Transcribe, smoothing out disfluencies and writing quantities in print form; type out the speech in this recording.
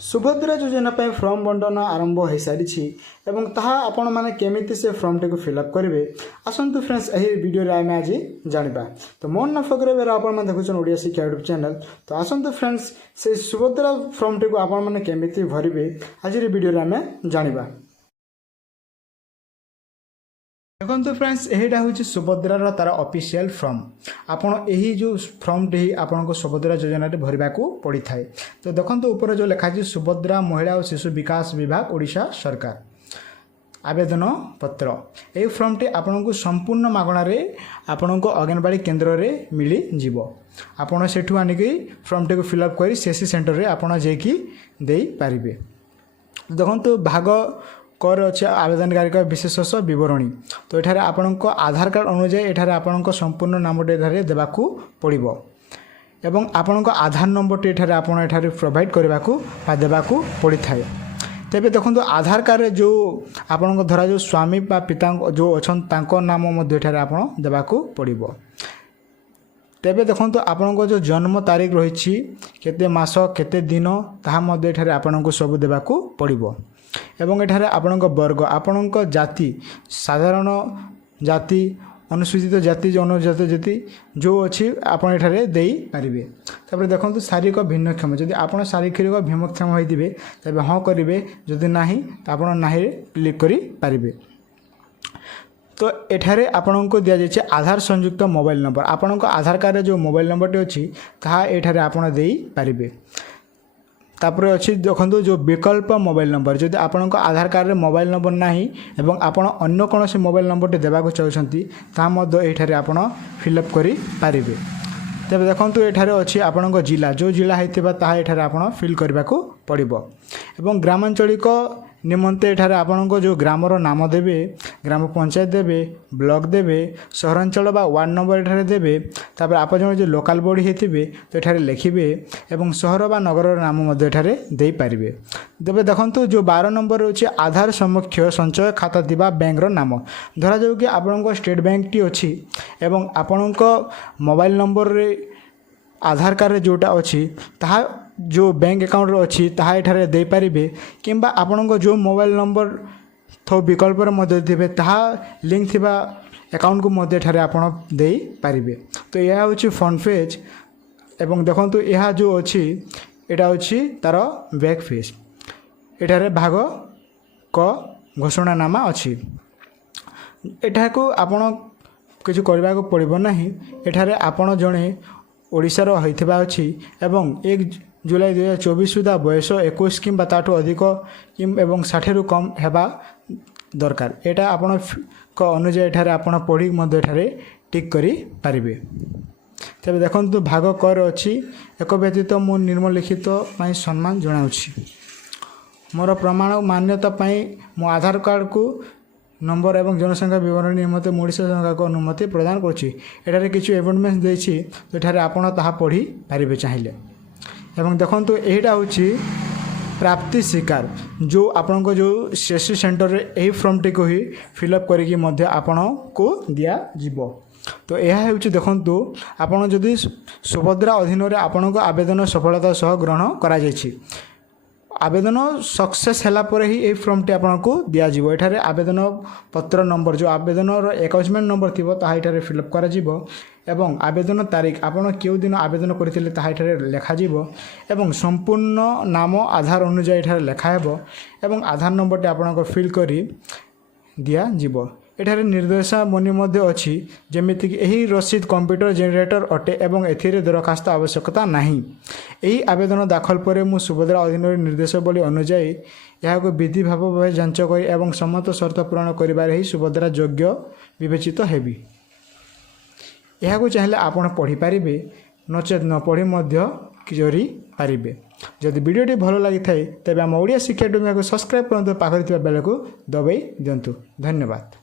सुभद्रा योजना पर फॉर्म बंटन आरंभ हो सारी एवं ताहा आपण माने केमिति से फॉर्म टे को फिलअप करेंगे आसतु फ्रेंड्स यही वीडियो आम आज जाना तो मोन न फकरे बेरा आपण माने देखुछन ओडिया शिक्षा यूट्यूब चैनल तो आसतु फ्रेंड्स से सुभद्रा फॉर्म टे को आपण माने केमिति भरिबे आज वीडियो आम जाना देखो फ्रेंड्स यहीटा हूँ सुभद्रार तार ऑफिशियल फॉर्म आपड़ यही जो फॉर्म टे आपन को सुभद्रा योजना भरवा को पड़ी थाए तो देखो ऊपर जो लिखा है सुभद्रा महिला और शिशु विकास विभाग ओडिशा सरकार आवेदन पत्र यही फॉर्म टे आपन को संपूर्ण मागणारे आपन को अंगनवाड़ी केन्द्र में मिली जीव आपड़ सेठू आनिक फॉर्म टे को फिलअप कर सीएससी सेंटर में आपड़ जाकि दे पारिबे देखो भाग कर अच्छे आवेदनकारी का विशेष बरणी तो ये आपण आधार कार्ड अनुजाई ये आपण संपूर्ण नामटे ये देवाक पड़ो एवं आपण आधार नंबर ये आपड़ प्रोवाइड करने को देवाक पड़ी थाए तेज देखो आधार कार्ड जो आपण धरा जो स्वामी पिता जो अच्छा नाम आप देवाक पड़ो तेबे देखो आपण जो जन्म तारीख रही केते मास केते दिन ताहा आपण को सब देवाक पड़ो एवं एठारे आपणक वर्ग आपणक जाति साधारण जाति अनुसूचित जाति जनजाति जाति जो अच्छी आपड़ एठारे दे पारिबे तापर देखो शारीरिक भिन्नक्षम जदि आपड़ शारीरिक भिन्नक्षम होइतिबे तबे हाँ करिवे जदि नाही तो आपड़ नाही क्लिक करि पारिबे तो एठारे आपन को दिया जाए आधार संयुक्त मोबाइल नंबर आपन को आधार कार्ड जो मोबाइल नंबर टे अच्छी ताहा एठारे आपन दे पारिबे तापर अच्छी देखो जो विकल्प मोबाइल नंबर जदि आपन आधार कार्ड रे मोबाइल नंबर नाही एवं आपन अन्य कौन से मोबाइल नंबर टे देवाक चाहते ये आपन फिलअप करि पारिबे तेज देखो ये अच्छी आपण जिला जो जिला होता ये आपन फिल करने को पड़ो एवं ग्रामांचलिक निमंते ये आपण जो ग्रामर नाम देवे ग्राम पंचायत देवे ब्लॉक देवे सहरांचल बा वार्ड नंबर ये देवे तापर आप जो लोकाल बॉडी होते तो ये लिखिए एवं सहर बा नगर नाम ये दे पारिबे तेज देखो जो 12 नंबर रोचे आधार समक्ष संचय खाता दिबा बैंक नाम धरा जाऊ कि आपण स्टेट बैंक टी अच्छी एवं आपण मोबाइल नंबर रे आधार कार्ड रे जोटा अच्छी ताहा जो बैंक अकाउंट अच्छी ताहा एठारे दे पारिबे किंबा आपण जो मोबाइल नंबर थो विकल्प रे थे ताहा लिंक थिबा अकाउंट को मध्य एठारे आपण दे पारिबे तो यह हूँ फ्रंट पेज एवं देखो यह जो अच्छी एटा अच्छी तार बैक पेज एठारे भाग क घोषणानामा अच्छी एठा को आपण किछु करबा को पड़िबो नाही एठारे आपण जणे ओडिशार होइथिबा अछि एवं 1 जुलाई 2024 सुधा बयस 21 किंबा ताठू अधिक एवं 60 रु कम हेबा दरकार एटा आपण को अनुसार एठारे आपण पढ़ी मध्य एठारे टिक करि पारिबे तबे देखंतु भाग कर अछि एक व्यतीत मो निम्नलिखित पई सम्मान जणाउछि मोर प्रमाण मान्यता पई मो आधार कार्ड को नंबर एवं जनसंख्या विवरण निमंते ओडिशा सरकार को अनुमति प्रदान करुछि एठारे किछु एपॉइंटमेंट देछि तो एठारे आपण ताहा पढ़ी पारिबे चाहिए एवं देखो यहीटा हूँ प्राप्ति स्वीकार जो आपण को जो सीएससी सेंटर रे यही फॉर्म टी को ही फिलअप करिकी मध्य आपण को दिया जीवो तो यह हूँ देखो आपण जदि सुभद्रा अधीन रे आपण को आवेदन सफलता सह ग्रहण करा जायछि आवेदन सक्सेस हैला पर ही ये फॉर्म टी आपन को दिया जीवो एठारे आवेदन पत्र नंबर जो आवेदन एकॉजमेंट नंबर थिबो ताहा एठारे फिलअप करा जीवो एवं आवेदन तारीख आपन केउ दिन आवेदन करथिले ताहा एठारे लेखा जीवो एवं संपूर्ण नाम आधार अनुसार एठारे लेखा हेबो एवं आधार नंबर टी आपन को फिल करी दिया जीवो एठारे निर्देशावली मध्य अच्छी जमीक यही रसीद कंप्यूटर जेनेटर अटे एवं एथिरे दरखास्त आवश्यकता नहीं यही आवेदन दाखल पर मु सुभद्रा अधीन निर्देशावली अनुजाई यह विधि भाव जांच कर एवं सम्मत शर्त पूरण कर सुभद्रा योग्य विवेचित हेबी यह चाहिए आपड़ पढ़ी पारे नचेत न पढ़ी करी पारे जदि वीडियोटी भल लगी थाए तेज आम ओडिया शिक्षा यूट्यूब सब्सक्राइब करते पाखरे बेल को दबाई दिंतु धन्यवाद।